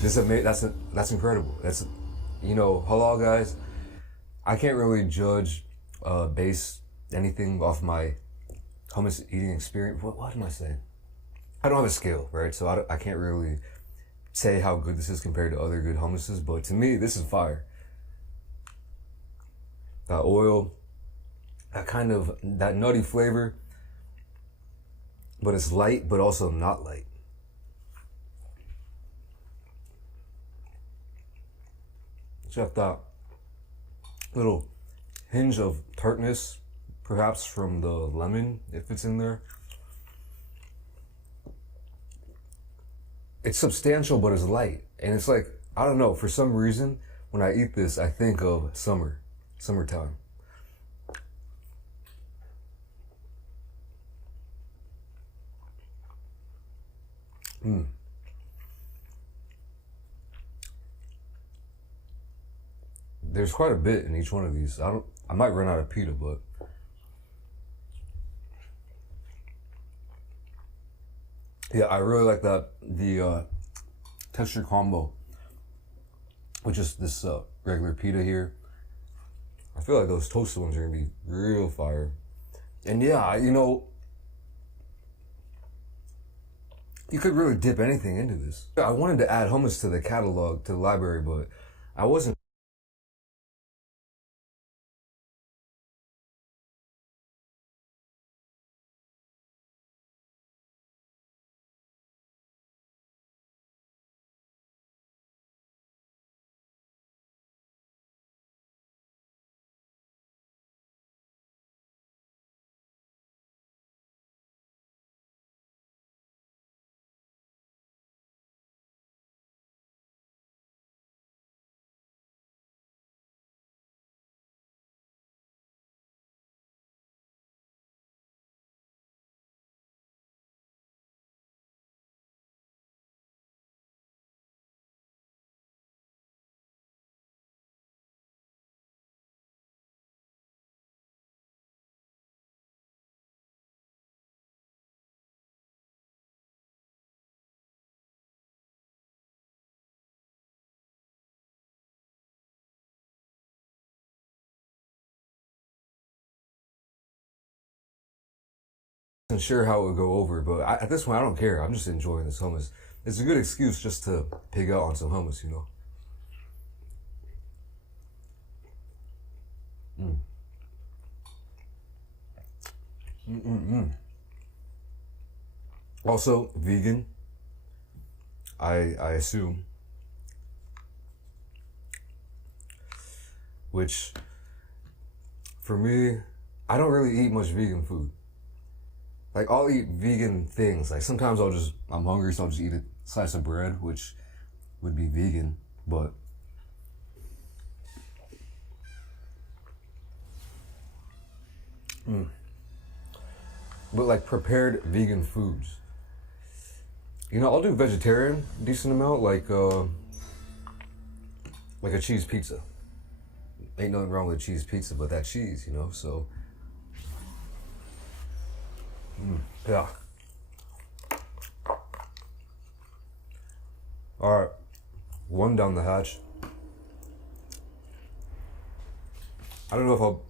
That's incredible. That's, you know, halal guys. I can't really judge, base anything off my hummus eating experience. What am I saying? I don't have a scale, right? So I can't really say how good this is compared to other good hummuses. But to me, this is fire. That oil, that nutty flavor, but it's light, but also not light. It's got that little hinge of tartness, perhaps from the lemon, if it's in there. It's substantial, but it's light. And it's like, I don't know, for some reason, when I eat this, I think of summertime. There's quite a bit in each one of these. I might run out of pita, but yeah, I really like the texture combo with just this regular pita here. I feel like those toasted ones are gonna be real fire. And yeah, you know, you could really dip anything into this. I wanted to add hummus to the catalog, to the library, but I wasn't sure how it would go over, but at this point, I don't care. I'm just enjoying this hummus. It's a good excuse just to pig out on some hummus, you know? Also, vegan, I assume, which for me, I don't really eat much vegan food. Like, I'll eat vegan things. Like, sometimes I'm hungry, so I'll just eat a slice of bread, which would be vegan, but like prepared vegan foods. You know, I'll do vegetarian decent amount, like a cheese pizza. Ain't nothing wrong with a cheese pizza, but that cheese, you know. So yeah. All right, one down the hatch. I don't know if I'll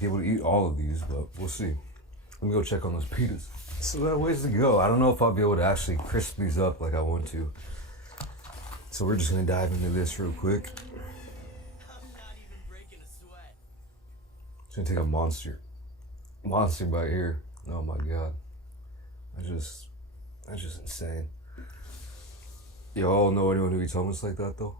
be able to eat all of these, but we'll see. Let me go check on those pitas. So that ways to go. I don't know if I'll be able to actually crisp these up like I want to. So we're just gonna dive into this real quick. It's gonna take a monster bite here. Oh my god, that's just insane. Y'all know anyone who eats hummus like that though?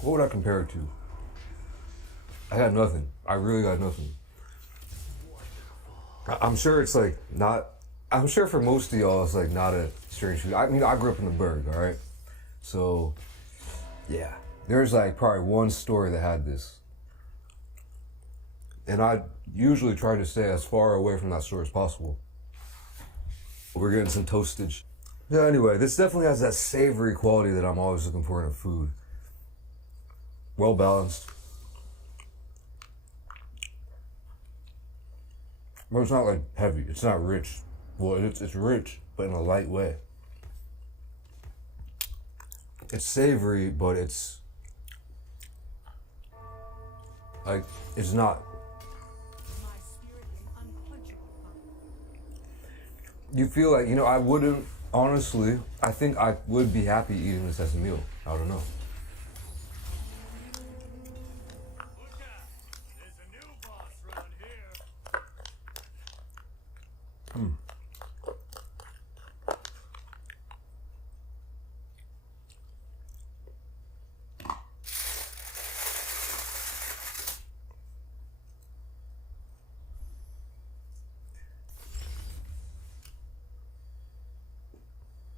What would I compare it to? I got nothing. I really got nothing. I'm sure it's like not. I'm sure for most of y'all it's like not a strange food. I mean, I grew up in the Berg, all right. So yeah, there's like probably one store that had this, and I usually try to stay as far away from that store as possible. We're getting some toastage. Yeah. Anyway, this definitely has that savory quality that I'm always looking for in a food. well balanced. But it's not like heavy. It's not rich. Well, it's rich, but in a light way. It's savory, but it's like it's not. You feel like, I wouldn't, honestly, I think I would be happy eating this as a meal. I don't know.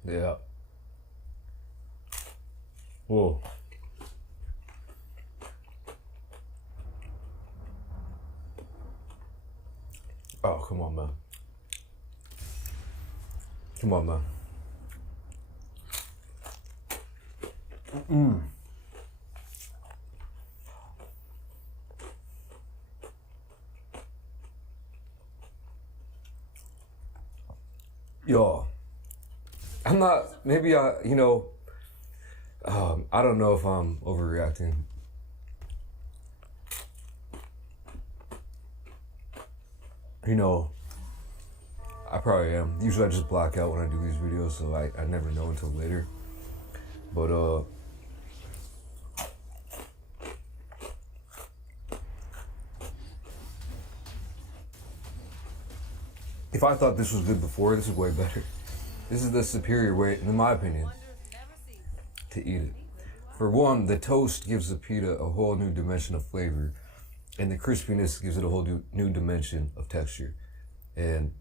Yeah. Whoa. Oh, come on, man. Come on, man. Yo, I'm not, maybe I don't know if I'm overreacting. I probably am. Usually I just black out when I do these videos, so I never know until later. But, if I thought this was good before, this is way better. This is the superior way, in my opinion, to eat it. For one, the toast gives the pita a whole new dimension of flavor, and the crispiness gives it a whole new dimension of texture. And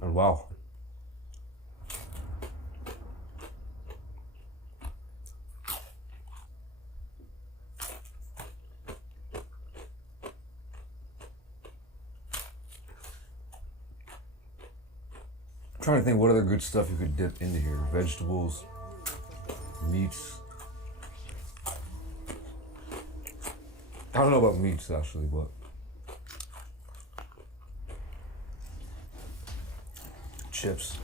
wow. I'm trying to think what other good stuff you could dip into here. Vegetables, meats. I don't know about meats actually, but chips.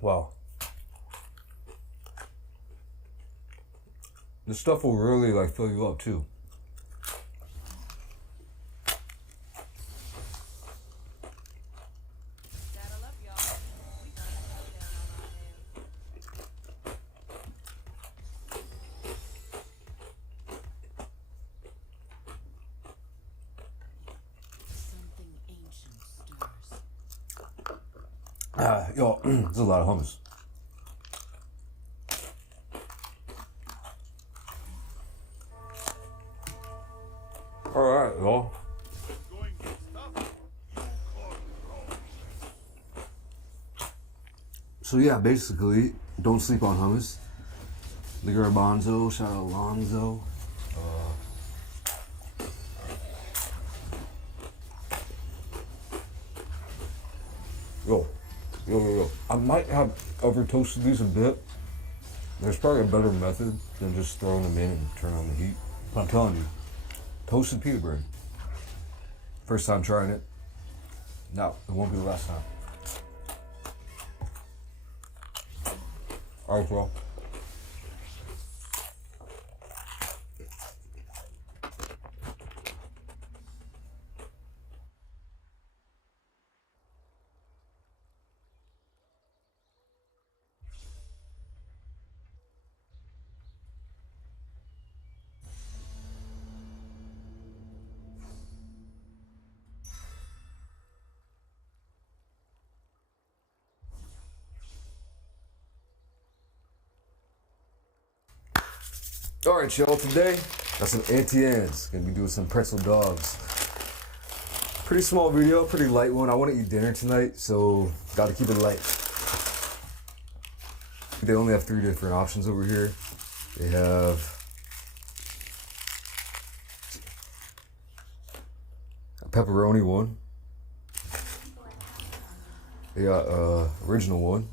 Wow. This stuff will really fill you up too. Yo, there's a lot of hummus. All right, y'all. So yeah, basically, don't sleep on hummus. The garbanzo, shout out Alonzo. Yo. I might have over toasted these a bit. There's probably a better method than just throwing them in and turn on the heat. But I'm telling you, toasted pita bread. First time trying it. No, it won't be the last time. All right, well. All right, y'all. Today, got some Auntie Anne's. Gonna be doing some pretzel dogs. Pretty small video, pretty light one. I want to eat dinner tonight, so got to keep it light. They only have 3 different options over here. They have a pepperoni one. They got original one.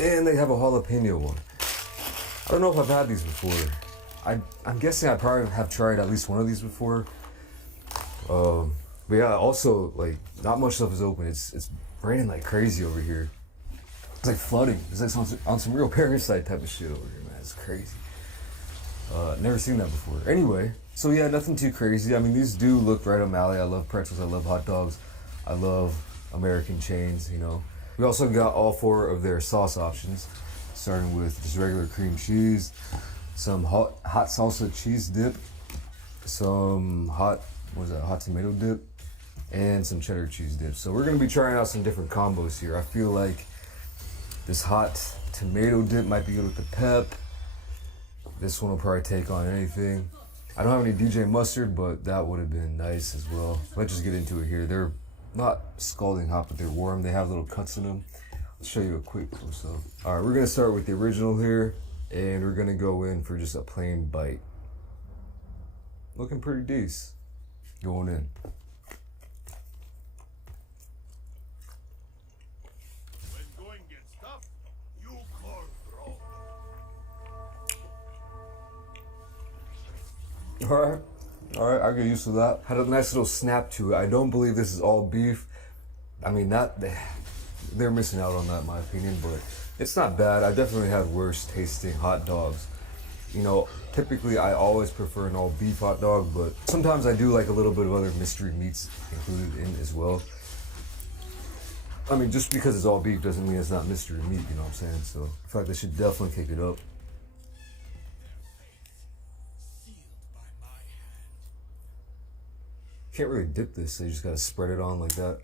And they have a jalapeno one. I don't know if I've had these before. I'm guessing I probably have tried at least one of these before. But yeah, also, like, not much stuff is open. It's raining like crazy over here. It's like flooding. It's like on some real Parasite type of shit over here, man. It's crazy. Never seen that before. Anyway, so yeah, nothing too crazy. I mean, these do look right up my alley. I love pretzels. I love hot dogs. I love American chains, you know. We also got all 4 of their sauce options, starting with just regular cream cheese, some hot salsa cheese dip, some hot tomato dip, and some cheddar cheese dip. So we're gonna be trying out some different combos here. I feel like this hot tomato dip might be good with the pep. This one will probably take on anything. I don't have any DJ mustard, but that would have been nice as well. Let's just get into it here. They're not scalding hot, but they're warm. They have little cuts in them. I'll show you a quick close-up. All right, we're gonna start with the original here, and we're gonna go in for just a plain bite. Looking pretty decent. Going in. When going gets tough, you call bro. All right, I get used to that. Had a nice little snap to it. I don't believe this is all beef. I mean, they're missing out on that, in my opinion, but it's not bad. I definitely had worse tasting hot dogs. You know, typically I always prefer an all beef hot dog, but sometimes I do like a little bit of other mystery meats included in as well. I mean, just because it's all beef doesn't mean it's not mystery meat, you know what I'm saying? So I feel like they should definitely kick it up. Can't really dip this, so you just gotta spread it on like that.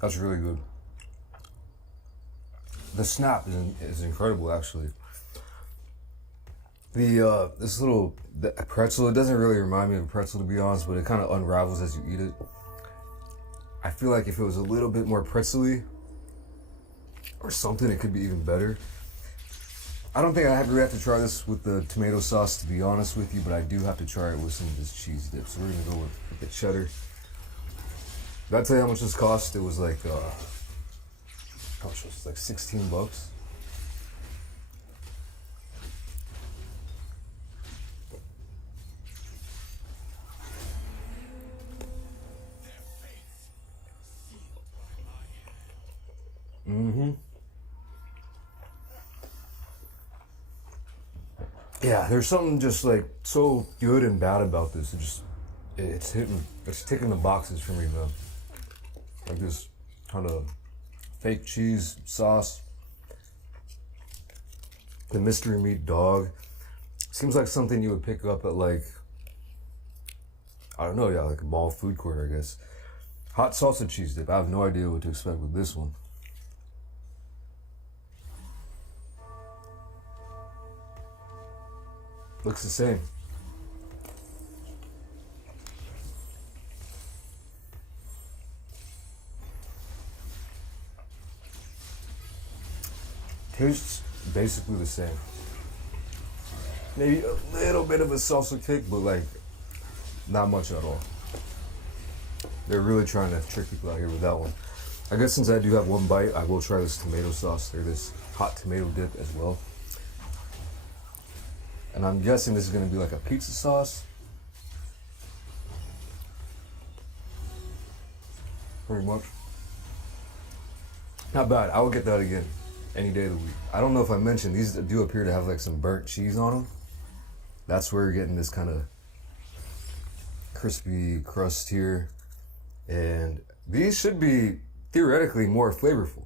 That's really good. The snap is incredible, actually. This little pretzel, it doesn't really remind me of a pretzel, to be honest, but it kind of unravels as you eat it. I feel like if it was a little bit more pretzel-y or something, it could be even better. I don't think I really have to try this with the tomato sauce, to be honest with you, but I do have to try it with some of this cheese dip. So we're gonna go with the cheddar. Did I tell you how much this cost? It was like, how much was it? Like $16. Yeah, there's something just like so good and bad about this. It's ticking the boxes for me, man. Like this kind of fake cheese sauce, the mystery meat dog. Seems like something you would pick up at, like, I don't know, yeah, like a mall food court, I guess. Hot salsa cheese dip. I have no idea what to expect with this one. Looks the same. Tastes basically the same. Maybe a little bit of a salsa kick, but like not much at all. They're really trying to trick people out here with that one. I guess since I do have one bite, I will try this tomato sauce or this hot tomato dip as well. And I'm guessing this is gonna be like a pizza sauce. Pretty much. Not bad. I will get that again any day of the week. I don't know if I mentioned, these do appear to have like some burnt cheese on them. That's where you're getting this kind of crispy crust here. And these should be theoretically more flavorful.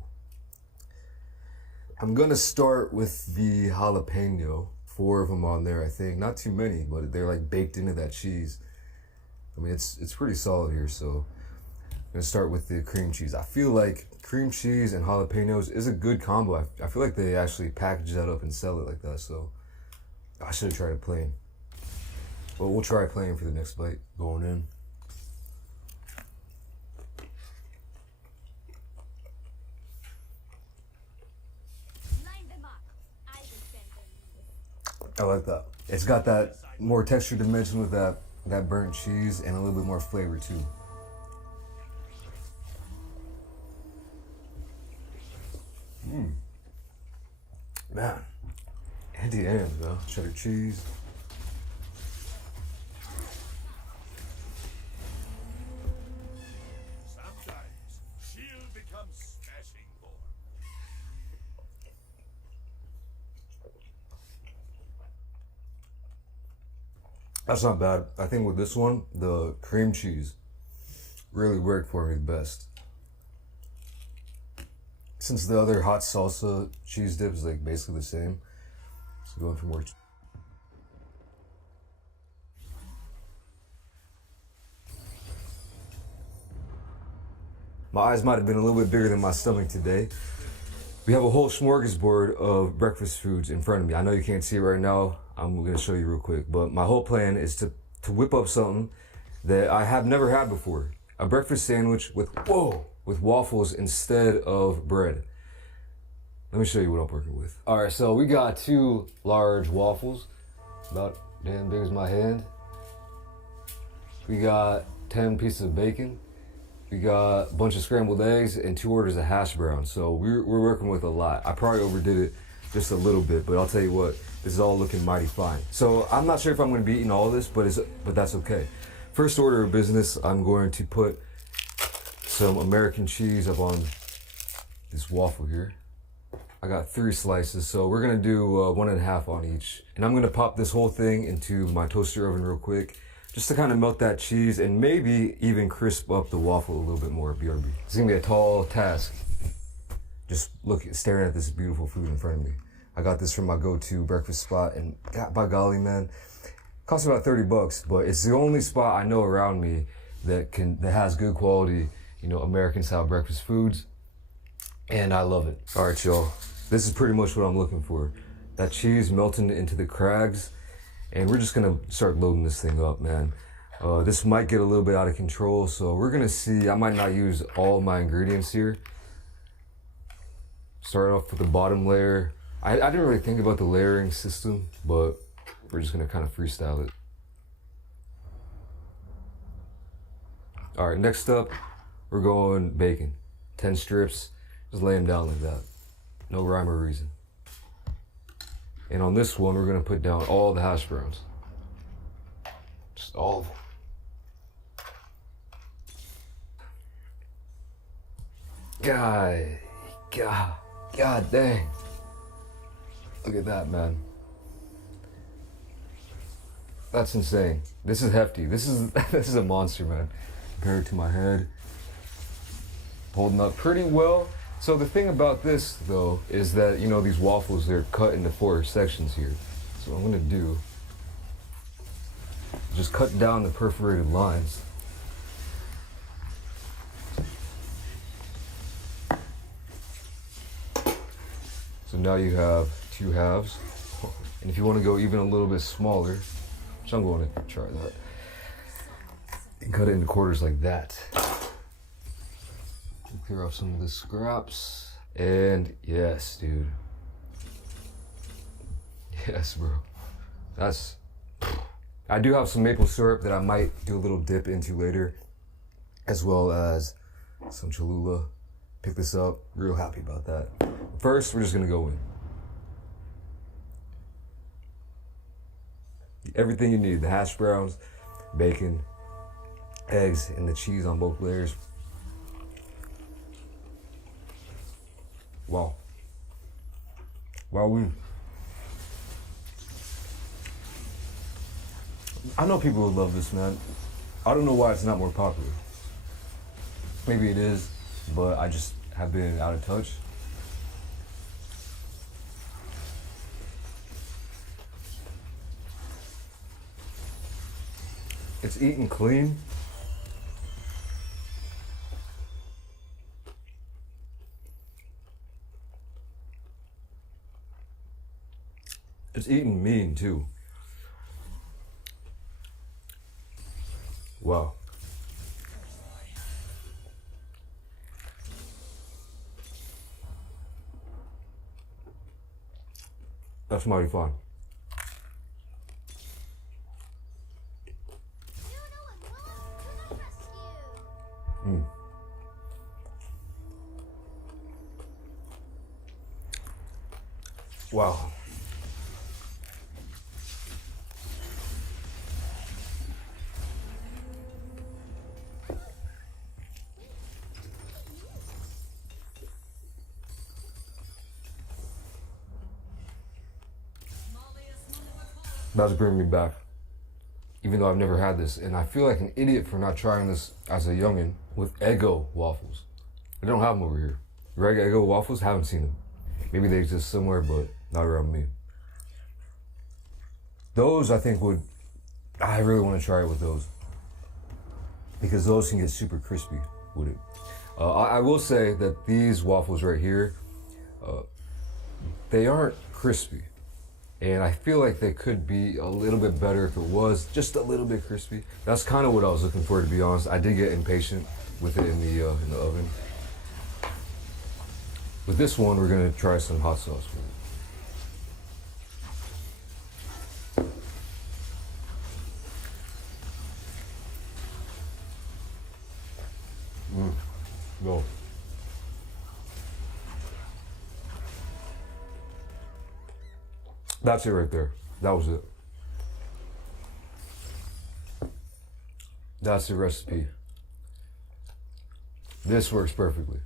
I'm gonna start with the jalapeno 4 of them on there, I think. Not too many, but they're like baked into that cheese. I mean, it's pretty solid here, so I'm gonna start with the cream cheese. I feel like cream cheese and jalapenos is a good combo. I feel like they actually package that up and sell it like that, so I should have tried it plain. But we'll try it plain for the next bite. Going in. I like that. It's got that more texture dimension with that burnt cheese and a little bit more flavor too. Man, Auntie Anne's, bro. Cheddar cheese. Sometimes she'll become smashing for. That's not bad. I think with this one, the cream cheese really worked for me the best. Since the other hot salsa cheese dip is like basically the same, so going for more. My eyes might have been a little bit bigger than my stomach today. We have a whole smorgasbord of breakfast foods in front of me. I know you can't see it right now. I'm gonna show you real quick, but my whole plan is to whip up something that I have never had before. A breakfast sandwich with waffles instead of bread. Let me show you what I'm working with. All right, so we got 2 large waffles, about damn big as my hand. We got 10 pieces of bacon. We got a bunch of scrambled eggs and 2 orders of hash browns. So we're working with a lot. I probably overdid it just a little bit, but I'll tell you what, this is all looking mighty fine. So I'm not sure if I'm gonna be eating all this, but that's okay. First order of business, I'm going to put some American cheese up on this waffle here. I got 3 slices, so we're gonna do 1.5 on each. And I'm gonna pop this whole thing into my toaster oven real quick, just to kind of melt that cheese and maybe even crisp up the waffle a little bit more, BRB. It's gonna be a tall task, just staring at this beautiful food in front of me. I got this from my go-to breakfast spot, and by golly, man, costs about $30, but it's the only spot I know around me that has good quality, you know, American style breakfast foods, and I love it. All right, y'all, this is pretty much what I'm looking for. That cheese melting into the crags, and we're just gonna start loading this thing up, man. This might get a little bit out of control, so we're gonna see. I might not use all my ingredients here. Start off with the bottom layer. I didn't really think about the layering system, but we're just gonna kind of freestyle it. All right, next up, we're going bacon. 10 strips, just lay them down like that. No rhyme or reason. And on this one, we're gonna put down all the hash browns. Just all of them. God dang. Look at that, man. That's insane. This is hefty. This is a monster, man. Compared to my head. Holding up pretty well. So the thing about this, though, is that, you know, these waffles, they're cut into 4 sections here. So what I'm gonna do, just cut down the perforated lines. So now you have 2 halves. And if you want to go even a little bit smaller, which I'm going to try that, and cut it into quarters like that. Clear off some of the scraps. And yes, dude. Yes, bro. I do have some maple syrup that I might do a little dip into later, as well as some Cholula. Pick this up, real happy about that. First, we're just gonna go in. Everything you need, the hash browns, bacon, eggs, and the cheese on both layers. Wow. I know people would love this, man. I don't know why it's not more popular. Maybe it is, but I just have been out of touch. It's eaten clean. It's eaten mean too. Wow. That's mighty fun. Wow. That's bringing me back. Even though I've never had this, and I feel like an idiot for not trying this as a youngin' with Eggo waffles. I don't have them over here. Reg Eggo waffles, haven't seen them. Maybe they exist somewhere, but not around me. Those I think I really want to try it with those. Because those can get super crispy with it. I will say that these waffles right here, they aren't crispy. And I feel like they could be a little bit better if it was just a little bit crispy. That's kind of what I was looking for, to be honest. I did get impatient with it in the oven. With this one, we're gonna try some hot sauce with it. No. That's it right there. That was it. That's the recipe. This works perfectly.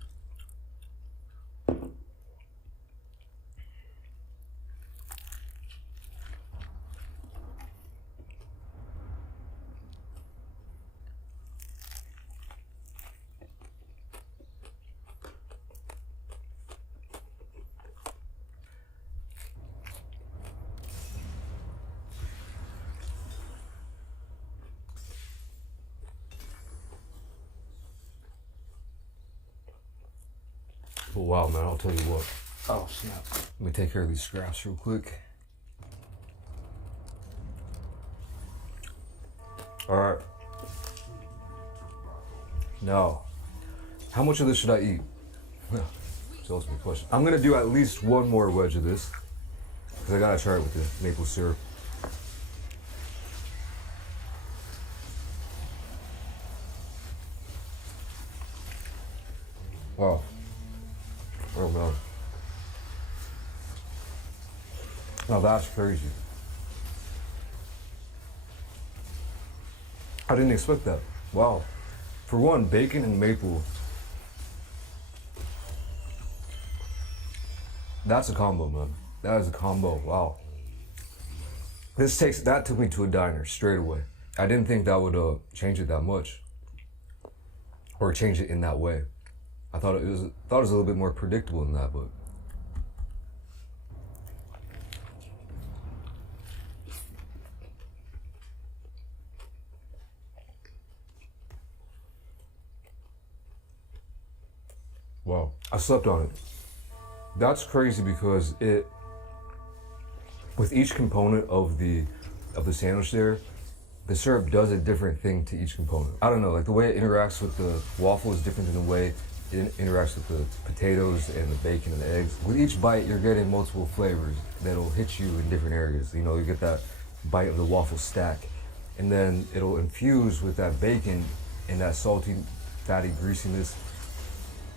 But wow, man, I'll tell you what. Oh, snap. Let me take care of these scraps real quick. All right. Now, how much of this should I eat? It's also a question. I'm gonna do at least one more wedge of this, because I gotta try it with the maple syrup. Wow. Oh man. Now that's crazy. I didn't expect that. Wow. For one, bacon and maple. That's a combo, man. That is a combo. Wow. That took me to a diner straight away. I didn't think that would change it that much, or change it in that way. I thought it was a little bit more predictable than that, but wow, I slept on it. That's crazy because with each component of the sandwich there, the syrup does a different thing to each component. I don't know, like the way it interacts with the waffle is different than the way it interacts with the potatoes and the bacon and the eggs. With each bite, you're getting multiple flavors that'll hit you in different areas. You know, you get that bite of the waffle stack, and then it'll infuse with that bacon and that salty, fatty greasiness,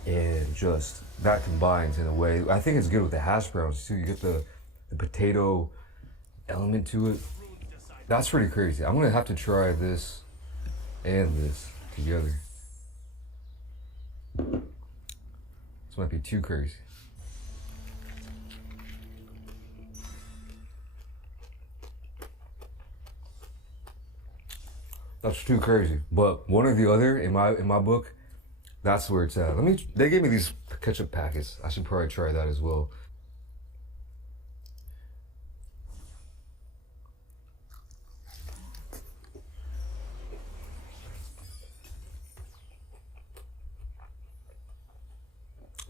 and just that combines in a way. I think it's good with the hash browns too. You get the potato element to it. That's pretty crazy. I'm gonna have to try this and this together. This might be too crazy. That's too crazy. But one or the other, in my book, that's where it's at. They gave me these ketchup packets. I should probably try that as well.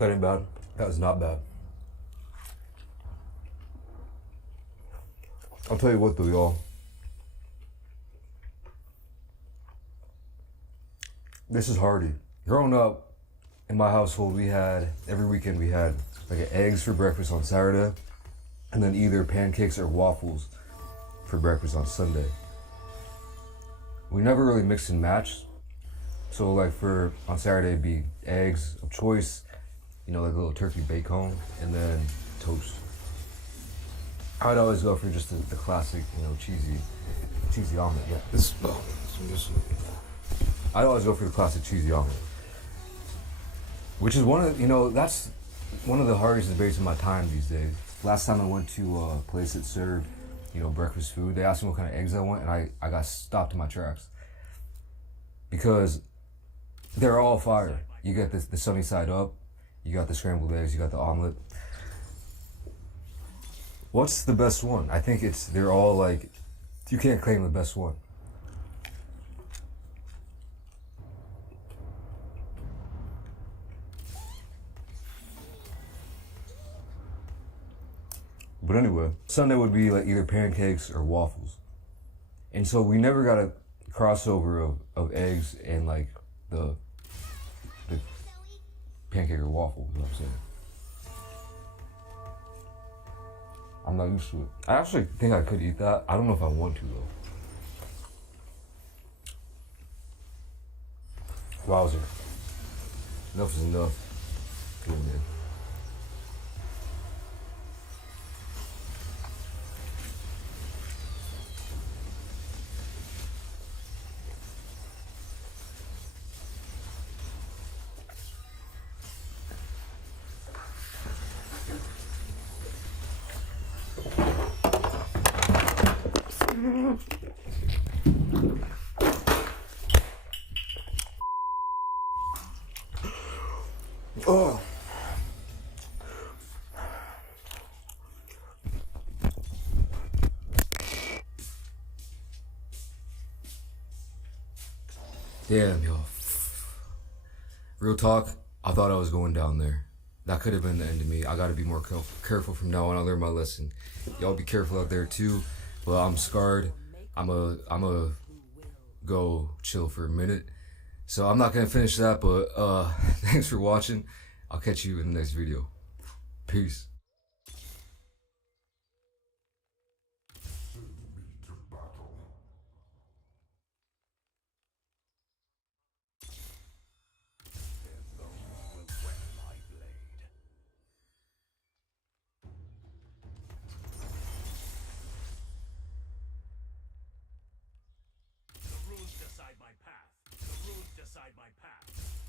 That ain't bad. That was not bad. I'll tell you what though, y'all. This is hearty. Growing up in my household, we had, every weekend we had like eggs for breakfast on Saturday, and then either pancakes or waffles for breakfast on Sunday. We never really mixed and matched. So like for, on Saturday it'd be eggs of choice, you know, like a little turkey bacon, and then toast. I'd always go for just the classic, you know, cheesy omelet. Yeah, this. I'd always go for the classic cheesy omelet, which is one of, you know, that's one of the hardest debates of my time these days. Last time I went to a place that served, you know, breakfast food, they asked me what kind of eggs I want, and I got stopped in my tracks because they're all fire. You got the sunny side up, you got the scrambled eggs, you got the omelet. What's the best one? I think they're all like, you can't claim the best one. But anyway, Sunday would be like either pancakes or waffles. And so we never got a crossover of eggs and like the pancake or waffle, you know what I'm saying? I'm not used to it. I actually think I could eat that. I don't know if I want to though. Wowzer. Enough is enough. Good man. Oh. Damn, y'all. Real talk, I thought I was going down there. That could have been the end of me. I gotta be more careful from now on. I learned my lesson. Y'all be careful out there too. But I'm scarred. I'm a go chill for a minute. So I'm not gonna finish that, but thanks for watching. I'll catch you in the next video. Peace. The runes decide my path. The runes decide my path.